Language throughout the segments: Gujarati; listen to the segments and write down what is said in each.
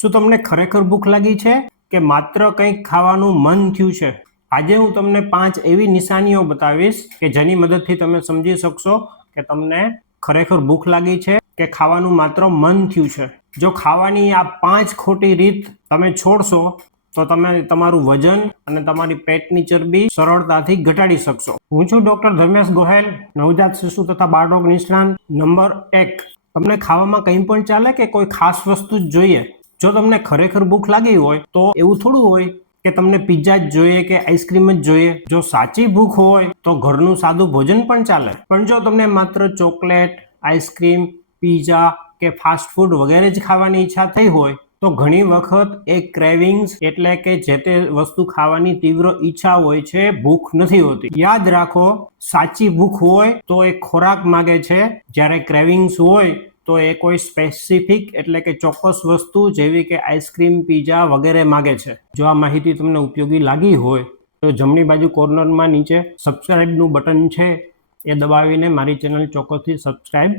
શું તમને ખરેખર ભૂખ લાગી છે કે માત્ર કંઈક ખાવાનું મન થયું છે? આજે હું તમને 5 એવી નિશાનીઓ બતાવીશ કે જેની મદદથી તમે સમજી શકશો કે તમને ખરેખર ભૂખ લાગી છે કે ખાવાનું માત્ર મન થયું છે. જો ખાવાની આ 5 ખોટી રીત તમે છોડશો તો તમે તમારું વજન અને તમારી પેટની ચરબી સરળતાથી ઘટાડી શકશો. હું છું ડોક્ટર ધર્મેશ ગોહેલ, નવજાત શિશુ તથા બાળરોગ નિષ્ણાંત. નંબર 1, તમને ખાવામાં કંઈ પણ ચાલે કે કોઈ ખાસ વસ્તુ જ જોઈએ? જો તમને ખરેખર ભૂખ લાગી હોય તો એવું થોડું હોય કે તમને પિઝા જ જોઈએ કે આઈસ્ક્રીમ જ જોઈએ. જો સાચી ભૂખ હોય તો ઘરનું સાદું ભોજન પણ ચાલે. પણ જો તમને માત્ર ચોકલેટ, આઈસ્ક્રીમ, પિઝા કે ફાસ્ટ ફૂડ વગેરે જ ખાવાની ઈચ્છા થઈ હોય તો ઘણી વખત એ ક્રેવિંગ્સ એટલે કે જે તે વસ્તુ ખાવાની તીવ્ર ઈચ્છા હોય છે, ભૂખ નથી હોતી. યાદ રાખો, સાચી ભૂખ હોય તો એ ખોરાક માગે છે, જ્યારે ક્રેવિંગ્સ હોય તો એ કોઈ સ્પેસિફિક એટલે કે ચોક્કસ વસ્તુ જેવી કે આઈસ્ક્રીમ, પિઝા વગેરે માગે છે. જો આ માહિતી તમને ઉપયોગી લાગી હોય તો જમણી બાજુ કોર્નરમાં નીચે સબસ્ક્રાઇબનું બટન છે એ દબાવીને મારી ચેનલ ચોક્કસથી સબસ્ક્રાઇબ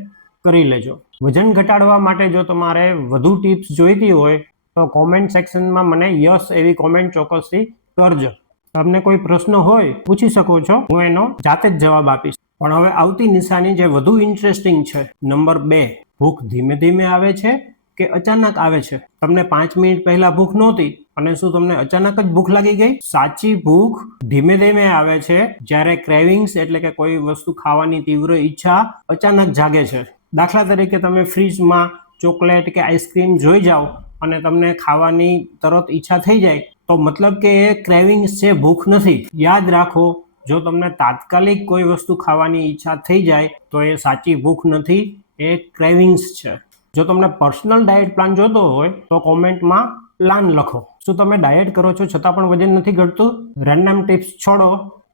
કરી લેજો. વજન ઘટાડવા માટે જો તમારે વધુ ટિપ્સ જોઈતી હોય તો કોમેન્ટ સેક્શનમાં મને યસ એવી કોમેન્ટ ચોક્કસથી કરજો. તમને કોઈ પ્રશ્ન હોય પૂછી શકો છો, હું એનો જાતે જ જવાબ આપીશ. પણ હવે આવતી નિશાની જે વધુ ઇન્ટરેસ્ટિંગ છે, નંબર 2, ભૂખ ધીમે ધીમે આવે છે કે અચાનક આવે છે? તમને 5 મિનિટ પહેલા ભૂખ નહોતી અને શું તમને અચાનક જ ભૂખ લાગી ગઈ? સાચી ભૂખ ધીમે ધીમે આવે છે, જ્યારે ક્રેવિંગ્સ એટલે કે કોઈ વસ્તુ ખાવાની તીવ્ર ઈચ્છા અચાનક જાગે છે. દાખલા તરીકે તમે ફ્રીજમાં ચોકલેટ કે આઈસ્ક્રીમ જોઈ જાઓ અને તમને ખાવાની તરત ઈચ્છા થઈ જાય તો મતલબ કે એ ક્રેવિંગ્સ છે, ભૂખ નથી. યાદ રાખો, જો તમને તાત્કાલિક કોઈ વસ્તુ ખાવાની ઈચ્છા થઈ જાય તો એ સાચી ભૂખ નથી, એ ક્રેવિંગ્સ છે. જો તમને પર્સનલ ડાયટ પ્લાન જોતો હોય તો કોમેન્ટમાં પ્લાન લખો. શું તમે ડાયટ કરો છો છતાં પણ વજન નથી ઘટતું? રેન્ડમ ટિપ્સ છોડો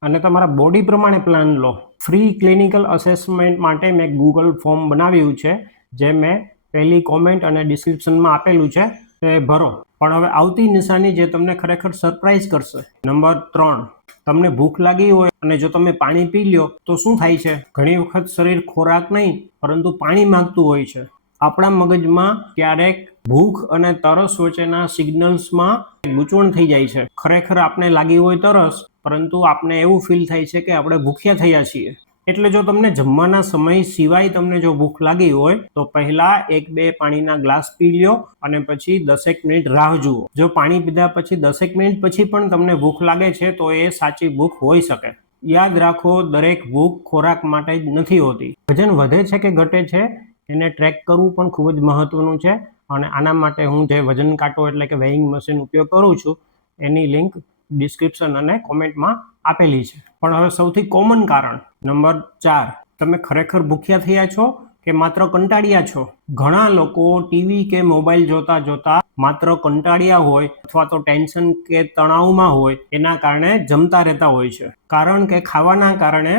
અને તમારા બોડી પ્રમાણે પ્લાન લો. ફ્રી ક્લિનિકલ અસેસમેન્ટ માટે મેં ગૂગલ ફોર્મ બનાવ્યું છે, જે મેં પહેલી કોમેન્ટ અને ડિસ્ક્રિપ્શનમાં આપેલું છે, તે ભરો. પણ હવે આવતી નિશાની જે તમને ખરેખર સરપ્રાઈઝ કરશે. નંબર 3, તમને ભૂખ લાગી હોય અને જો તમે પાણી પી લ્યો તો શું થાય છે? ઘણી વખત શરીર ખોરાક નહીં પરંતુ પાણી માંગતું હોય છે. આપણા મગજમાં ક્યારેક ભૂખ અને તરસ વચ્ચેના સિગ્નલ્સમાં ગૂંચવણ થઈ જાય છે. ખરેખર આપણે લાગી હોય તરસ, પરંતુ આપણે એવું ફીલ થાય છે કે આપણે ભૂખ્યા થયા છીએ. એટલે જો તમને જમવાના સમય સિવાય તમને જો ભૂખ લાગી હોય તો પહેલા 1-2 પાણીના ગ્લાસ પી લ્યો અને પછી 10 મિનિટ રાહ જુઓ. જો પાણી પીધા પછી 10 મિનિટ પછી પણ તમને ભૂખ લાગે છે તો એ સાચી ભૂખ હોઈ શકે. યાદ રાખો, દરેક ભૂખ ખોરાક માટે જ નથી હોતી. વજન વધે છે કે ઘટે છે એને ટ્રેક કરવું પણ ખૂબ જ મહત્વનું છે અને આના માટે હું જે વજન કાંટો એટલે કે વેઇંગ મશીન ઉપયોગ કરું છું એની લિંક ડિસ્ક્રિપ્શન અને કોમેન્ટમાં આપેલી છે. પણ હવે સૌથી કોમન કારણ, નંબર 4, તમે ખરેખર ભૂખ્યા થયા છો કે માત્ર કંટાળ્યા છો? ઘણા લોકો ટીવી કે મોબાઈલ જોતા જોતા માત્ર કંટાળ્યા હોય અથવા તો ટેન્શન કે તણાવમાં હોય એના કારણે જમતા રહેતા હોય છે. કારણ કે ખાવાના કારણે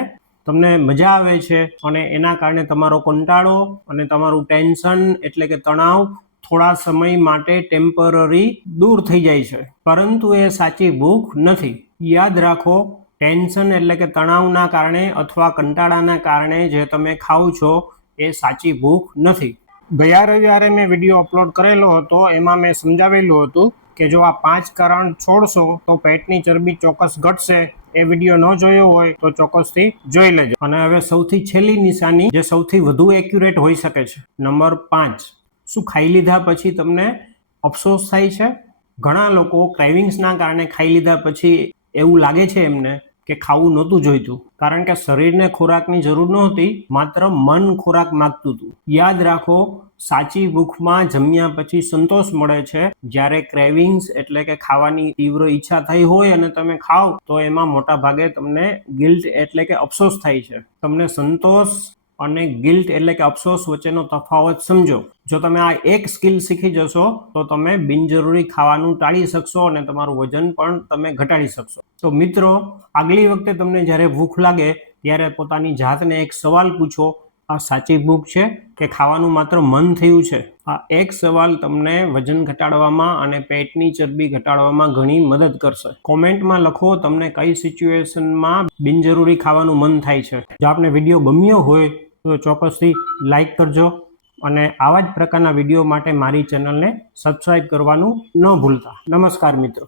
તમને મજા આવે છે અને એના કારણે તમારો કંટાળો અને તમારું ટેન્શન એટલે કે તણાવ થોડા સમય માટે ટેમ્પરરી દૂર થઈ જાય છે, પરંતુ એ સાચી ભૂખ નથી. યાદ રાખો, ટેન્શન એટલે કે તણાવના કારણે અથવા કંટાળાના કારણે જે તમે ખાવ છો એ સાચી ભૂખ નથી. ગયા રવિવારે મેં વિડીયો અપલોડ કરેલો હતો, એમાં મેં સમજાવેલું હતું કે જો આ 5 કારણ છોડશો તો પેટની ચરબી ચોક્કસ ઘટશે. એ વિડીયો ન જોયો હોય તો ચોક્કસથી જોઈ લેજો. અને હવે સૌથી છેલ્લી નિશાની જે સૌથી વધુ એક્યુરેટ હોઈ શકે છે. નંબર 5, શું ખાઈ લીધા પછી તમને અફસોસ થાય છે? ઘણા લોકો ક્રેવિંગ્સના કારણે ખાઈ લીધા પછી એવું લાગે છે એમને કે ખાવું નહોતું જોઈતું, કારણ કે શરીરને ખોરાકની જરૂર નહોતી, માત્ર મન ખોરાક માંગતું હતું. યાદ રાખો, સાચી ભૂખમાં જમ્યા પછી સંતોષ મળે છે, જ્યારે ક્રેવિંગ્સ એટલે કે ખાવાની તીવ્ર ઈચ્છા થઈ હોય અને તમે ખાઓ તો એમાં મોટા ભાગે તમને ગિલ્ટ એટલે કે અફસોસ થાય છે. તમને સંતોષ અને ગિલ્ટ એટલે કે અફસોસ વચ્ચેનો તફાવત સમજો. જો તમે આ એક સ્કિલ શીખી જશો તો તમે બિનજરૂરી ખાવાનું ટાળી શકશો અને તમારું વજન પણ તમે ઘટાડી શકશો. તો મિત્રો, આગલી વખતે તમને જ્યારે ભૂખ લાગે ત્યારે પોતાની જાતને એક સવાલ પૂછો, આ સાચી ભૂખ છે કે ખાવાનું માત્ર મન થયું છે? આ એક સવાલ તમને વજન ઘટાડવામાં અને પેટની ચરબી ઘટાડવામાં ઘણી મદદ કરશે. કોમેન્ટમાં લખો તમને કઈ સિચ્યુએશનમાં બિનજરૂરી ખાવાનું મન થાય છે. જો આપને વિડીયો ગમ્યો હોય તો ચોક્કસથી લાઈક કરજો, અને આવા જ પ્રકારના વિડીયો માટે મારી ચેનલને સબસ્ક્રાઇબ કરવાનું ન ભૂલતા. નમસ્કાર મિત્રો.